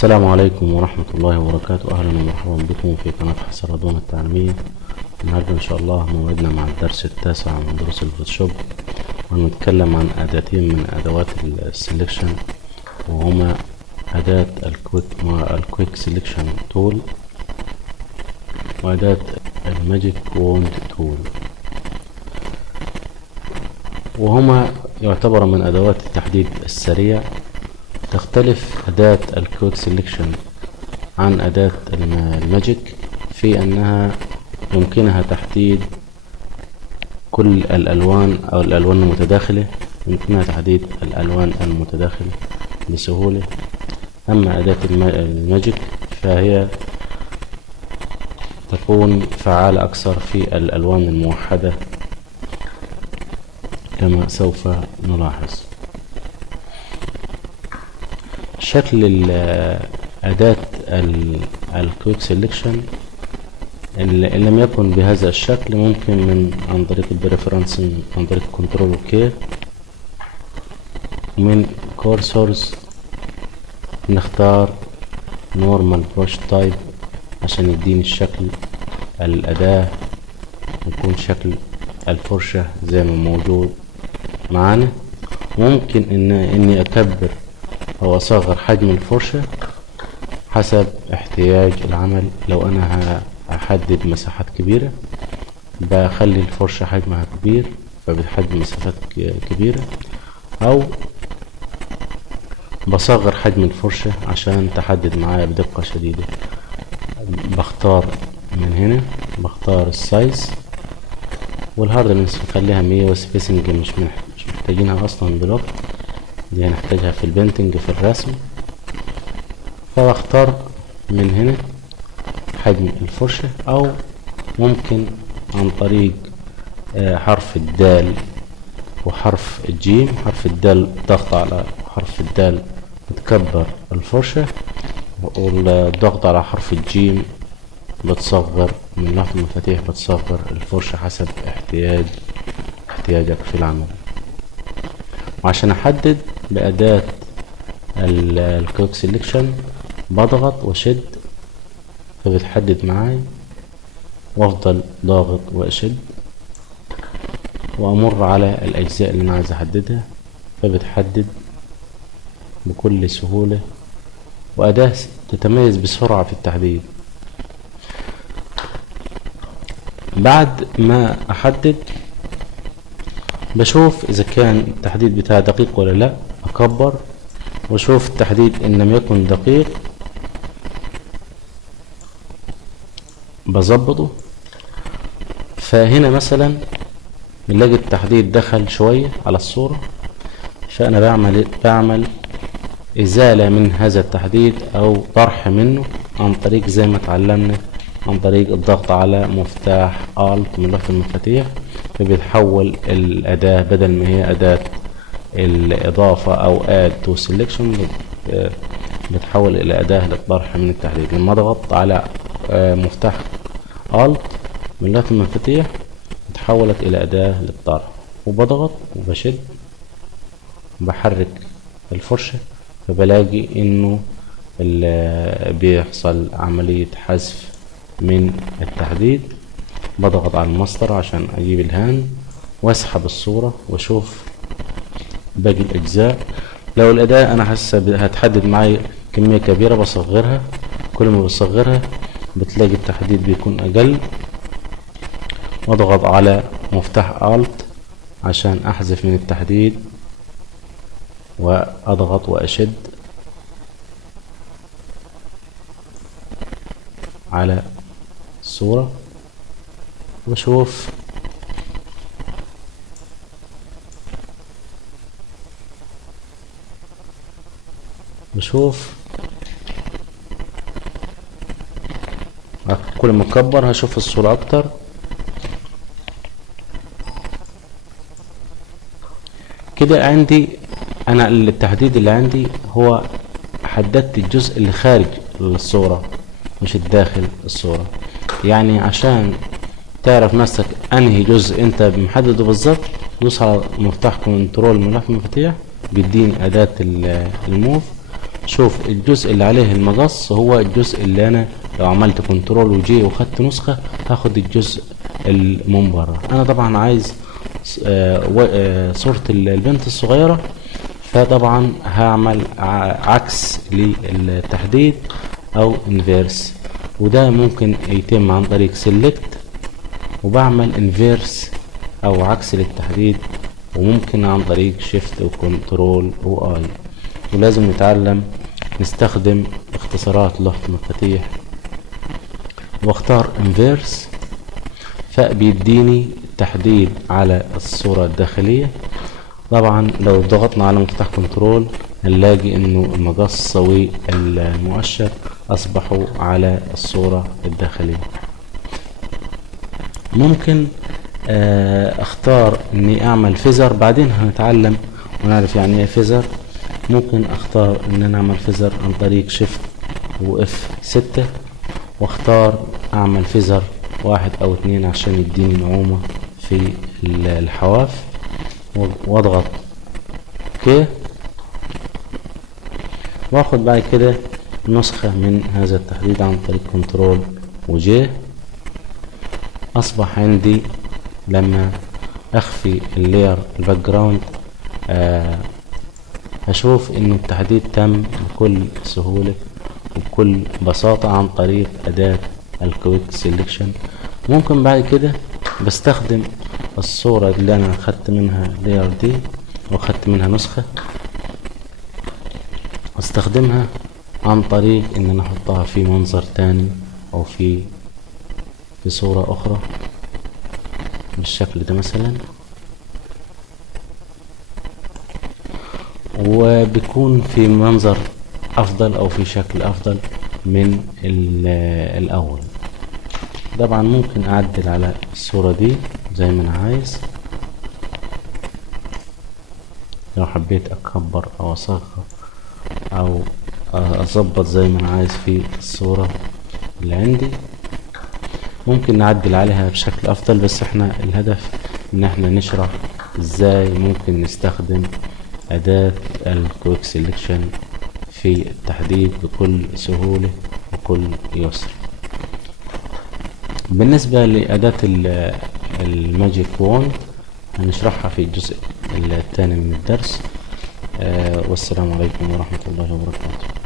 السلام عليكم ورحمة الله وبركاته. أهلا ومرحبا بكم في قناة حسن رضوان التعليمية. النهاردة إن شاء الله موعدنا مع الدرس التاسع من دروس الفوتوشوب، ونتكلم عن أداتين من أدوات السلكشن، وهما أداة الكويك سلكشن تول وأداة الماجيك ووند تول، وهما يعتبر من أدوات التحديد السريع. تختلف أداة الكويك سلكشن عن أداة الماجيك في أنها يمكنها تحديد كل الألوان أو الألوان المتداخلة، يمكنها تحديد الألوان المتداخلة بسهولة. أما أداة الماجيك فهي تكون فعالة أكثر في الألوان الموحدة كما سوف نلاحظ. شكل أداة الكويك سيلكشن إن لم يكن بهذا الشكل ممكن عن طريق البريفرنس، عن طريق كنترول كي من كورسورز نختار نورمال بروش تايب عشان يديني الشكل الأداة، يكون شكل الفرشة زي ما موجود معانا. ممكن اني اكبر او اصغر حجم الفرشة حسب احتياج العمل. لو انا هحدد مساحات كبيرة بخلي الفرشة حجمها كبير فبتحدد مسافات كبيرة، او بصغر حجم الفرشة عشان تحدد معايا بدقة شديدة. بختار من هنا، بختار السايز والهاردنس نخليها 100، والسبيسنج مش محتاجينها اصلا دلوقتي، دي هنحتاجها في البينتنج في الرسم. فبختار من هنا حجم الفرشة، او ممكن عن طريق حرف الدال وحرف الجيم. حرف الدال ضغط على حرف الدال بتكبر الفرشة، والضغط على حرف الجيم بتصغر من لوحة المفاتيح، بتصغر الفرشة حسب احتياجك في العمل. وعشان احدد بأداة الكويك سيلكشن بضغط واشد فبتحدد معاي، وافضل ضاغط واشد وامر على الاجزاء اللي انا عايز احددها فبتحدد بكل سهولة، وأداة تتميز بسرعة في التحديد. بعد ما احدد بشوف اذا كان التحديد بتاعي دقيق ولا لا، اكبر واشوف التحديد ان لم يكن دقيق بظبطه. فهنا مثلا بنلاقي التحديد دخل شوية على الصورة، فانا بعمل ازالة من هذا التحديد او طرح منه عن طريق زي ما اتعلمنا، عن طريق الضغط على مفتاح Alt من لوحة المفاتيح، فبيتحول الأداة بدل ما هي أداة الإضافة أو Add to Selection بتحول إلى أداة للطرح من التحديد. لما أضغط على مفتاح Alt من لوحة المفاتيح تحولت إلى أداة للطرح، وبضغط وبشد بحرك الفرشة فبلاقي إنه بيحصل عملية حذف من التحديد. بضغط على المسطرة عشان اجيب الهاند واسحب الصورة واشوف باقي الاجزاء. لو الاداة انا حاسة هتحدد معي كمية كبيرة بصغرها، كل ما بصغرها بتلاقي التحديد بيكون اقل، واضغط على مفتاح Alt عشان احذف من التحديد، واضغط واشد على الصورة واشوف كل ما اكبر هشوف الصورة اكتر. كده عندي انا التحديد اللي عندي هو حددت الجزء اللي خارج الصورة مش الداخل الصورة. يعني عشان تعرف نفسك انهي جزء انت محدده بالظبط، دوس على مفتاح كنترول من لوحة المفاتيح بيديني اداة الموف، شوف الجزء اللي عليه المقص هو الجزء اللي انا لو عملت كنترول وجي وخدت نسخة هاخد الجزء من بره. انا طبعا عايز صورة البنت الصغيرة، فطبعا هعمل عكس للتحديد او انفيرس، وده ممكن يتم عن طريق سيلكت وبعمل انفيرس او عكس للتحديد، وممكن عن طريق شيفت وكنترول واي. ولازم نتعلم نستخدم اختصارات لوحة المفاتيح، واختار انفيرس فبيديني التحديد على الصورة الداخلية. طبعا لو ضغطنا على مفتاح كنترول هنلاقي انه المقص والمؤشر اصبحوا على الصورة الداخلية. ممكن اختار اني اعمل فيزر، بعدين هنتعلم ونعرف يعني ايه فيزر. ممكن اختار ان انا اعمل فيزر عن طريق شيفت واف 6، واختار اعمل فيزر 1 أو 2 عشان يديني نعومة في الحواف، واضغط اوكي، واخد بعد كده نسخة من هذا التحديد عن طريق كنترول وجي. اصبح عندي لما اخفي اللاير الباك جراوند هشوف انه التحديد تم بكل سهولة وبكل بساطة عن طريق اداة الكويك سيلكشن. ممكن بعد كده بستخدم الصورة اللي انا اخدت منها لاير دي واخدت منها نسخة، استخدمها عن طريق ان انا احطها في منظر تاني او في صورة اخرى بالشكل ده مثلا، وبيكون في منظر افضل او في شكل افضل من الاول. طبعا ممكن اعدل على الصورة دي زي ما انا عايز، لو حبيت اكبر او اصغر او اظبط زي ما انا عايز في الصورة اللي عندي. ممكن نعدل عليها بشكل افضل، بس احنا الهدف ان احنا نشرح ازاي ممكن نستخدم اداة الكويك سيلكشن في التحديد بكل سهولة وكل يسر. بالنسبة لأداة الماجيك ووند هنشرحها في الجزء الثاني من الدرس. والسلام عليكم ورحمة الله وبركاته.